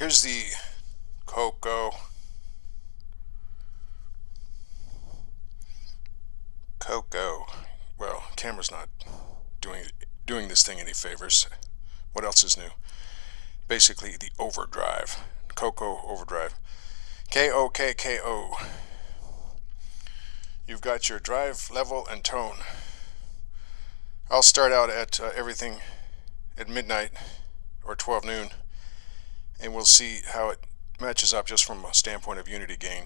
Here's the Kokko Well, camera's not doing this thing any favors. What else is new? Basically, the overdrive. Kokko OVERDRIVE. Kokko. You've got your drive level and tone. I'll start out at everything at midnight or 12 noon, and we'll see how it matches up just from a standpoint of unity gain.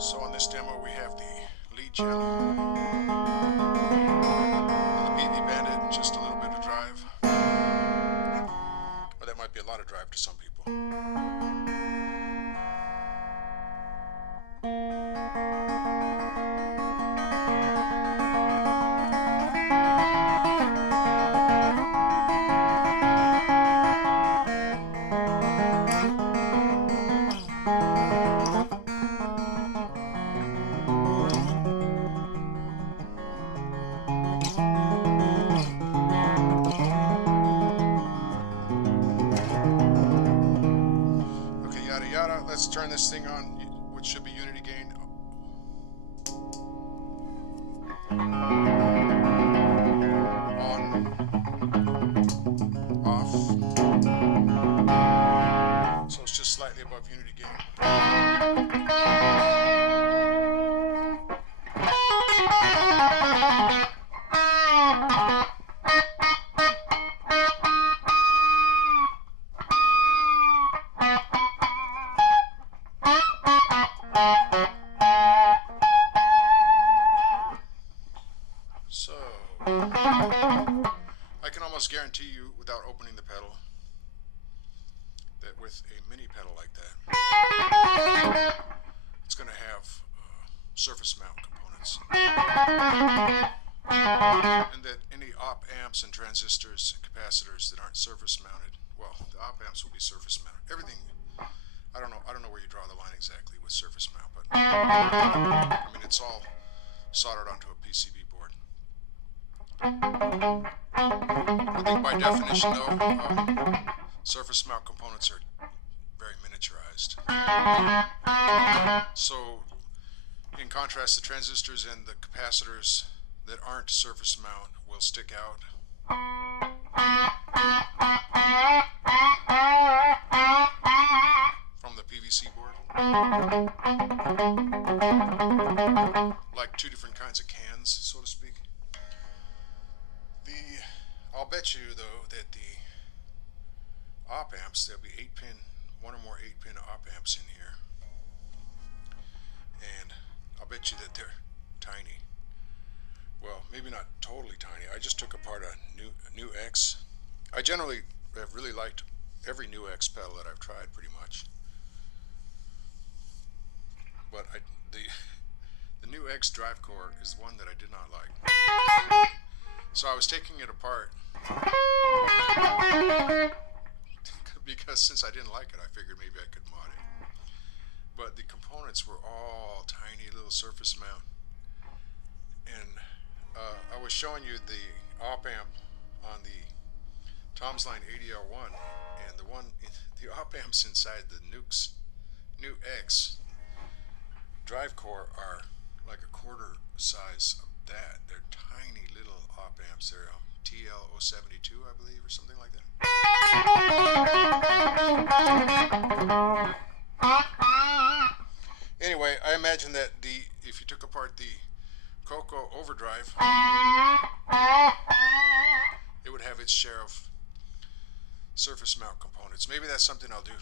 So on this demo we have the lead channel, the BB bandit, and just a little bit of drive. Well, that might be a lot of drive to some people. Let's turn this thing on, which should be unity gain. On, off. So it's just slightly above unity gain. So, I can almost guarantee you, without opening the pedal, that with a mini pedal like that, it's going to have surface mount components. And that any op amps and transistors and capacitors that aren't surface mounted, well, the op amps will be surface mounted. Everything, I don't know where you draw the line exactly with surface mount, but I mean, it's all soldered onto a PCB board. I think by definition, though, surface mount components are very miniaturized. So, in contrast, the transistors and the capacitors that aren't surface mount will stick out. From the PVC board. Like two different kinds of cans, so to speak. I'll bet you, though, that the op amps, there'll be 8-pin, one or more 8-pin op amps in here. And I'll bet you that they're tiny. Well, maybe not totally tiny. I just took apart a new X. I generally have really liked every new X pedal that I've tried, pretty much. But the new X drive core is the one that I did not like. So I was taking it apart because since I didn't like it, I figured maybe I could mod it. But the components were all tiny little surface mount. And I was showing you the op amp on the Tom's Line ADR1, and the op amps inside the new X drive core are like a quarter size of that. They're tiny little op amps. They're TL072, I believe, or something like that. Anyway, I imagine that if you took apart the Kokko OVERDRIVE, it would have its share of surface mount components. Maybe that's something I'll do.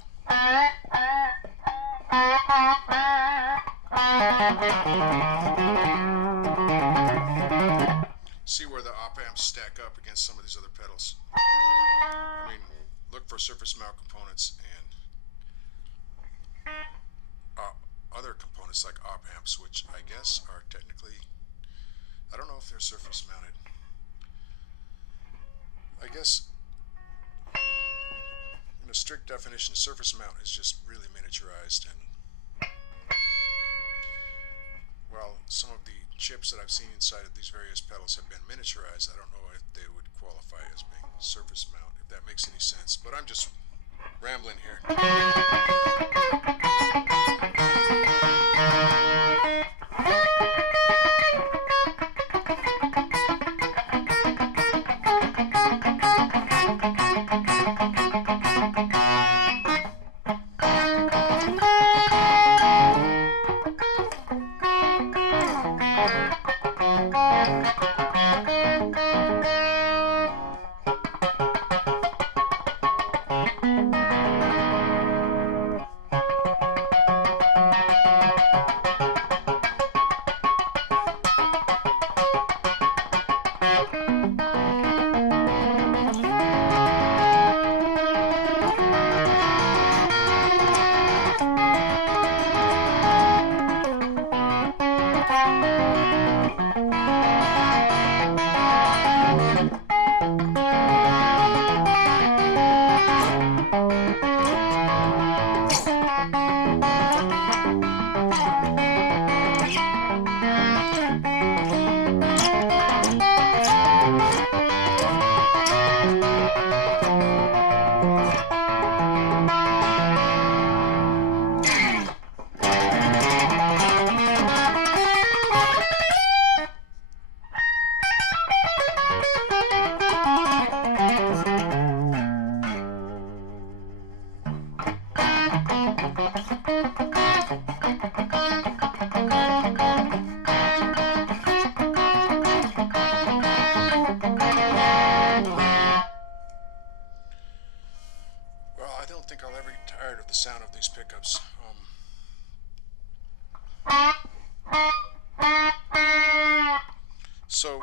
See where the op amps stack up against some of these other pedals. I mean, look for surface mount components and other components like op amps, which I guess are technically, I don't know if they're surface mounted. I guess in a strict definition, surface mount is just really miniaturized, and well, some of the chips that I've seen inside of these various pedals have been miniaturized. I don't know if they would qualify surface mount, if that makes any sense. But I'm just rambling here. Sound of these pickups. So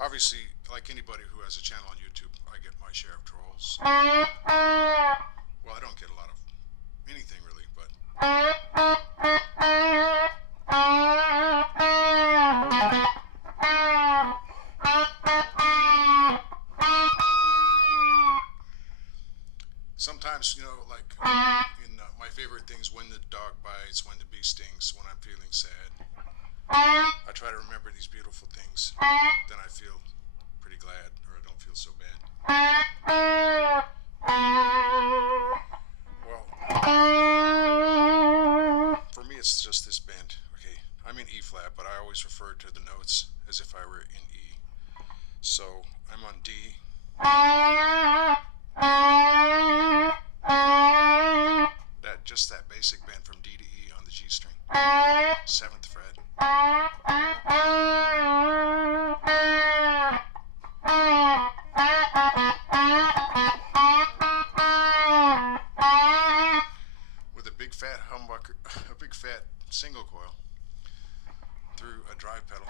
obviously, like anybody who has a channel on YouTube, I get my share of trolls. Well, I don't get a lot of anything really, but sometimes, you know, like in my favorite things, when the dog bites, when the bee stings, when I'm feeling sad, I try to remember these beautiful things. Then I feel pretty glad, or I don't feel so bad. Well, for me it's just this bend. Okay, I'm in E flat, but I always refer to the notes as if I were in E. So I'm on D. Just that basic bend from D to E on the G string. 7th fret. With a big fat humbucker, a big fat single coil through a drive pedal.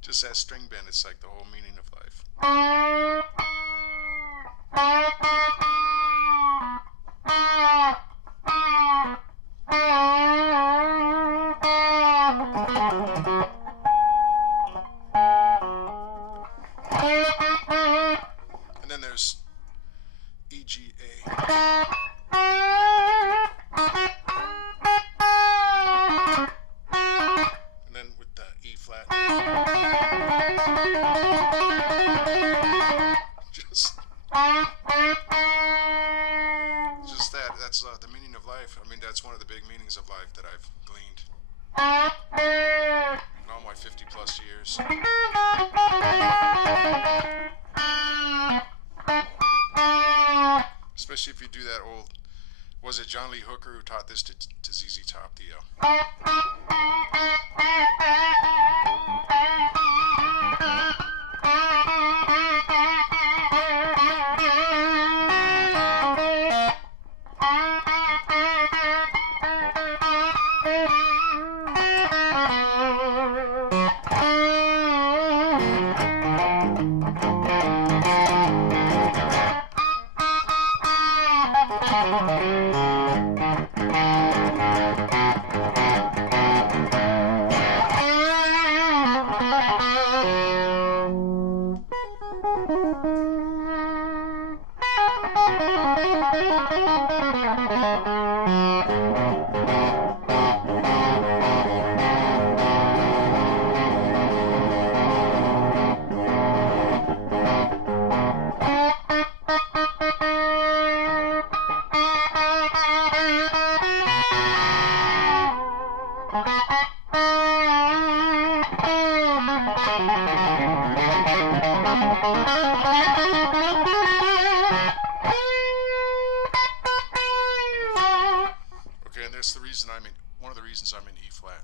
Just that string bend, it's like the whole meaning of life. And then there's E, G, A. That's the meaning of life. I mean, that's one of the big meanings of life that I've gleaned in all my 50 plus years. Especially if you do that old, was it John Lee Hooker who taught this to ZZ Top, the that's the reason one of the reasons I'm in E flat.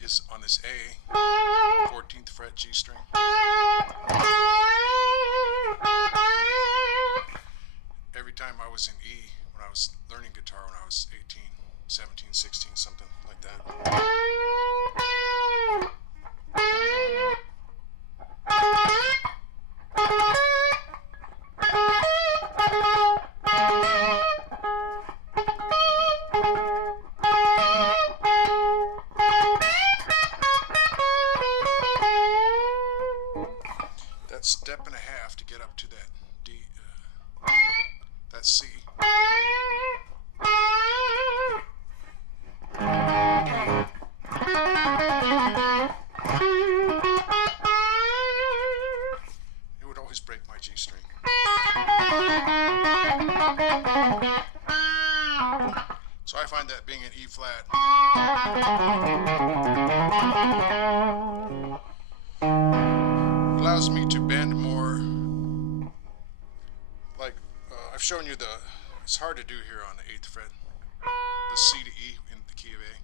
Is on this A, 14th fret G string. Every time I was in E, when I was learning guitar when I was 18, 17, 16, something like that. That step and a half to get up to that D, that C. It would always break my G string. So I find that being in E flat allows me to bend more. Like I've shown you it's hard to do here on the 8th fret, the C to E in the key of A.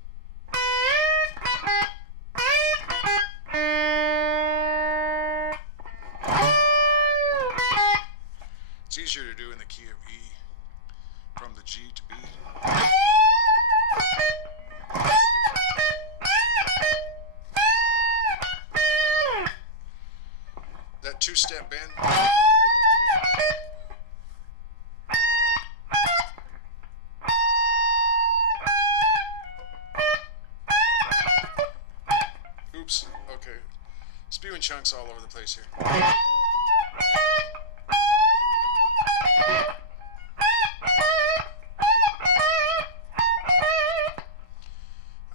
It's easier to do in the key of E from the G to B. That two-step bend. Oops, okay. Spewing chunks all over the place here.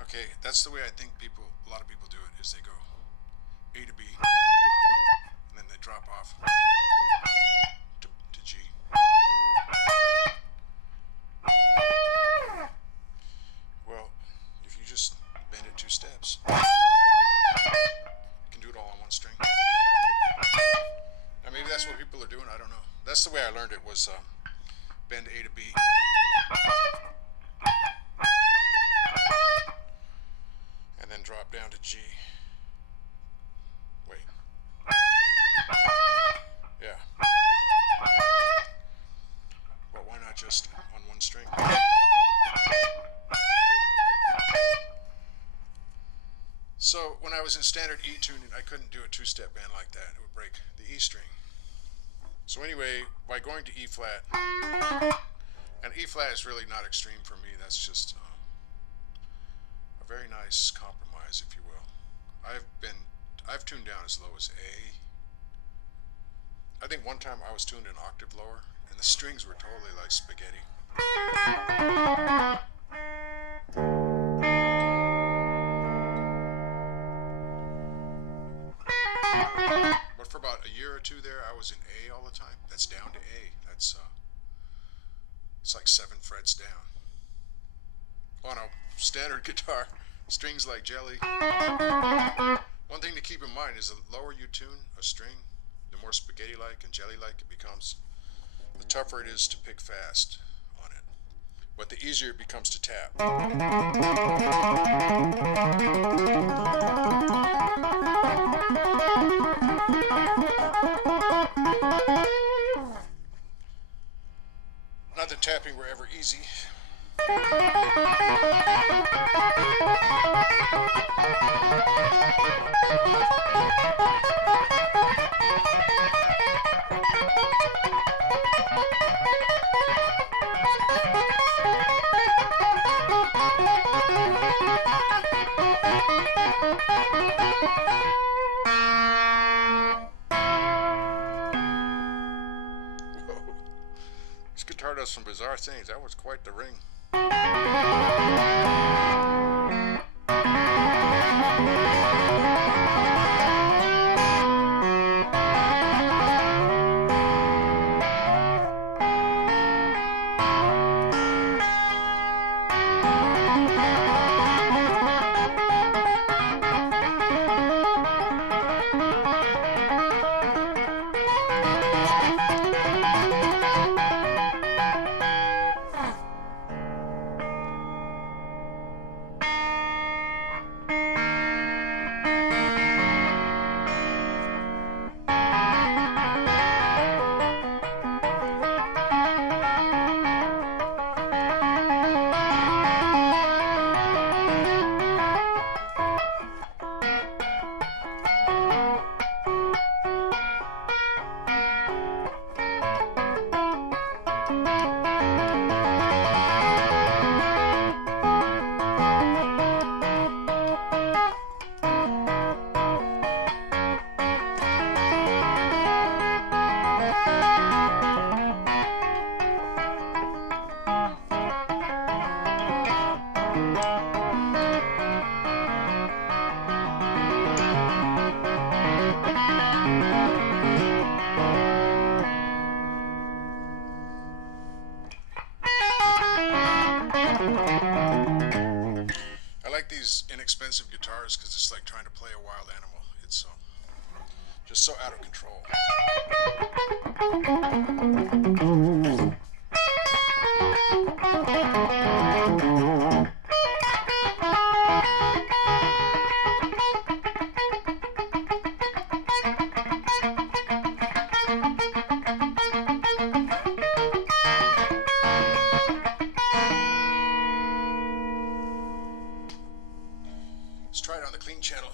Okay, that's the way I think a lot of people do it, is they go A to B, and then they drop off to G. Well, if you just bend it 2 steps, you can do it all on 1 string. Now maybe that's what people are doing, I don't know. That's the way I learned it, was bend A to B. And then drop down to G. Wait. Yeah. But why not just on 1 string? So when I was in standard E tuning, I couldn't do a 2-step bend like that. It would break the E string. So anyway, by going to E flat, and E flat is really not extreme for me, that's just a very nice compromise, if you will. I've tuned down as low as A. I think one time I was tuned an octave lower, and the strings were totally like spaghetti. But for about a year or 2 there, I was in A all the time. That's down to A. That's it's like 7 frets down. On a standard guitar, strings like jelly. One thing to keep in mind is the lower you tune a string, the more spaghetti-like and jelly-like it becomes, the tougher it is to pick fast on it. But the easier it becomes to tap. Not that tapping were ever easy. This guitar does some bizarre things. That was quite the ring. It's like trying to play a wild animal. It's just so out of control. Let's try it on the clean channel.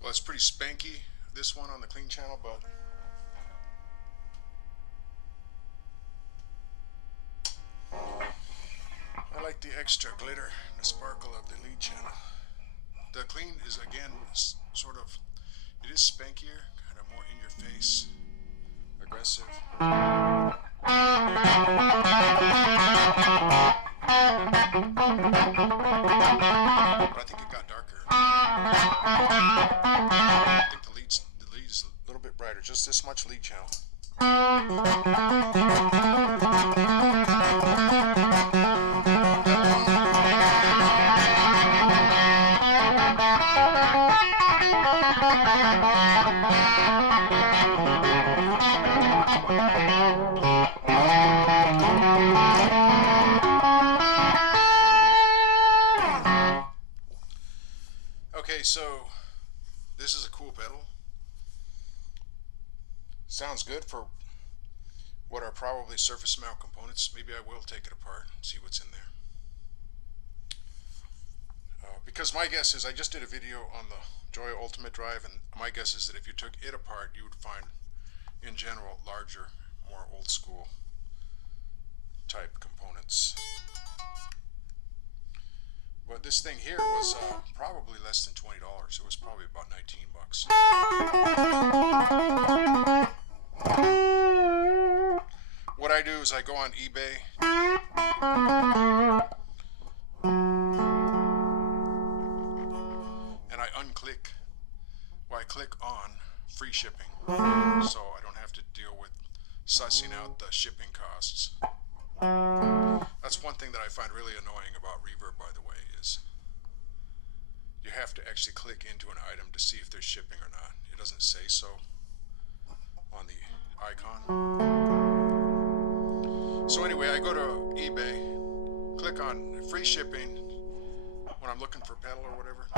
Well, it's pretty spanky, this one on the clean channel, but I like the extra glitter, the sparkle of the lead channel. The clean is, again, sort of, it is spankier, kind of more in your face, aggressive. But I think it got darker. I think the lead is a little bit brighter, just this much lead channel. Okay, so this is a cool pedal. Sounds good for what are probably surface mount components. Maybe I will take it apart and see what's in there. Because my guess is, I just did a video on the Joy Ultimate Drive, and my guess is that if you took it apart, you would find, in general, larger, more old school type components. But this thing here was probably less than $20. It was probably about 19 bucks. What I do is I go on eBay and I unclick, well, I click on free shipping, so I don't have to deal with sussing out the shipping costs. That's one thing that I find really annoying about Reverb, by the way, is you have to actually click into an item to see if there's shipping or not. It doesn't say so on the icon. So anyway, I go to eBay, click on free shipping when I'm looking for a pedal or whatever.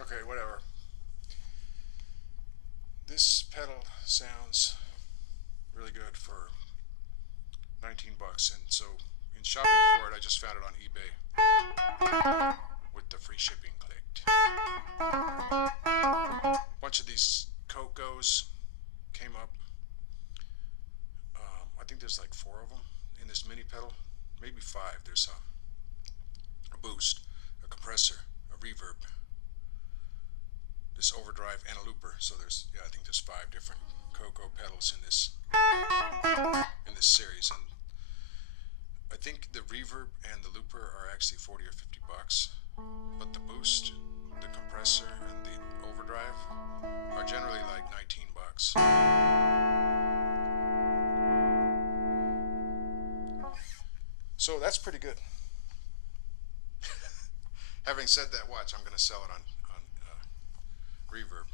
Okay, whatever. This pedal sounds really good for 19 bucks, and so in shopping for it, I just found it on eBay with the free shipping clicked. A bunch of these Kokkos came up. I think there's like 4 of them in this mini pedal, maybe 5. There's a boost, a compressor, a reverb, this overdrive, and a looper. So there's, I think there's 5 different Kokko pedals in this series, and I think the reverb and the looper are actually 40 or 50 bucks, but the boost, the compressor, and the overdrive are generally like 19 bucks. So that's pretty good. Having said that, watch, I'm going to sell it on reverb.